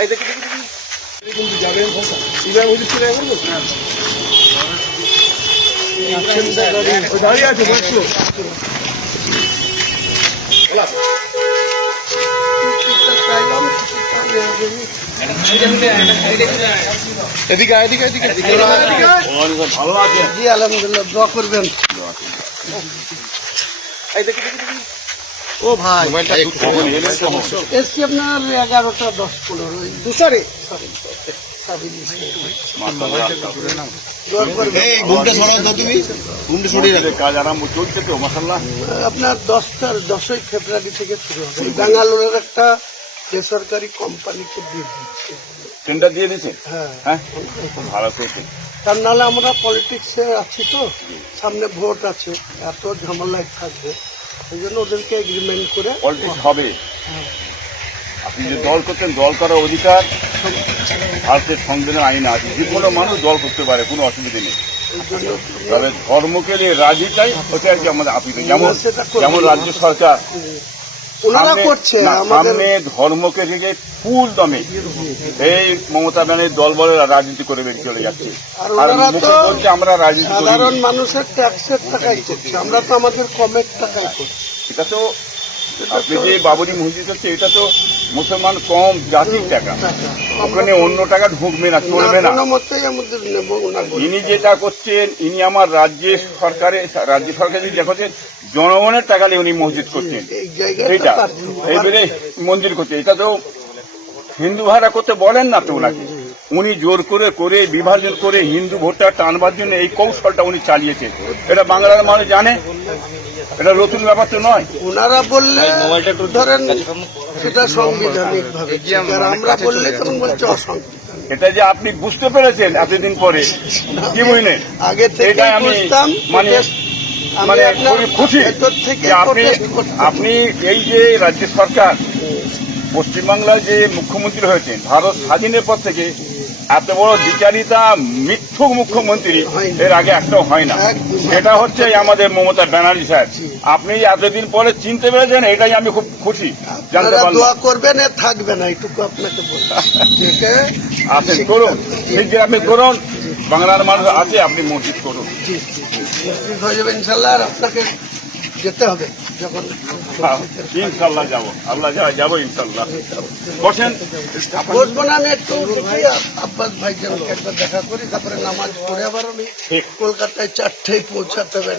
এই দেখি দেখি দেখি কিন্তু যাবেন ইব্রাহিম হুজুর ছিল এখন দাঁড়িয়ে আছে বসলো এদিকে এদিকে এদিকে ভালো আছে জি আলহামদুলিল্লাহ দোয়া করবেন এই দেখি দেখি দেখি ও ভাই এসছি আপনার 11টা 10-15 দুসারে আপনার 10ই ফেব্রুয়ারি থেকে শুরু হবে ব্যাঙ্গালোরের একটা বেসরকারি কোম্পানিকে দিয়ে দিচ্ছে টেন্ডার দিয়ে দিচ্ছে হ্যাঁ ভালো করছে তার নাহলে আমরা পলিটিক্সে আছি তো সামনে ভোট আছে এত ঝামেলায় থাকবে এই জন্য ওদেরকে এগ্রিমেন্ট করে পলিটিক্স হবে আপনি যে দল করতেন দল করার অধিকার ভারতের সংবিধানের আইন আছে যে কোনো মানুষ দল করতে পারে কোনো অসুবিধা নেই তবে ধর্মকে নিয়ে রাজনীতিটাই হচ্ছে আর কি আমাদের আপিল যেমন রাজ্য সরকার সামনে ধর্মকে থেকে ফুল দমে এই মমতা ব্যানার্জির দল বলে রাজনীতি করে বেরিয়ে চলে যাচ্ছে আর বলছে আমরা রাজনীতি সাধারণ মানুষের ট্যাক্সের টাকাই করছি আমরা তো আমাদের কমের টাকাই করছি এটা তো আপনি যে বাবরি মসজিদ হচ্ছে এটা তো মুসলমান কম জাতির টাকা ওখানে অন্য টাকা ঢুকবে না চলবে না ইনি যেটা করছেন ইনি আমার রাজ্য সরকার যা করছেন জনগণের টাকা নিয়ে উনি মসজিদ করছেন এইটা এইবারে মন্দির করছে এটা তো হিন্দু ভাড়া করতে বলেন না তো ওনাকে উনি জোর করে করে বিভাজন করে হিন্দু ভোটটা টানবার জন্য এই কৌশলটা উনি চালিয়েছেন এটা বাংলার মানুষ জানে এটা নতুন ব্যাপার তো নয় ওনারা বললে ধরেন সেটা সাংবিধানিক ভাবে আমরা বললে তখন বলছে অসাংবিধানিক এটা যে আপনি বুঝতে পেরেছেন এতদিন পরে কি বুঝলেন আগে থেকে আমি মানে খুবই খুশি যে আপনি এই যে রাজ্য সরকার পশ্চিমবাংলায় যে মুখ্যমন্ত্রী হয়েছেন ভারত স্বাধীনের পর থেকে এত বড় বিচারিতা মিথ্যুক মুখ্যমন্ত্রী এর আগে একটাও হয় না এটা হচ্ছে আমাদের মমতা ব্যানার্জি সাহেব আপনি এতদিন পরে চিনতে পেরেছেন এটাই আমি খুব খুশি জানতে পারলাম দোয়া করবেন থাকবে না এইটুকু আপনাকে আসেন করুন ঠিক যে আপনি করুন বাংলার মানুষ আছে আপনি মসজিদ করুন হয়ে যাবে ইনশাল্লাহ আর আপনাকে যেতে হবে যখন ইনশাল্লাহ যাবো আল্লাহ যাবো ইনশাল্লাহ বসেন বসবো না আমি একটু আব্বাস ভাইজান একবার দেখা করি তারপরে নামাজ পড়ে আবার আমি কলকাতায় 4টায় পৌঁছাতে হবে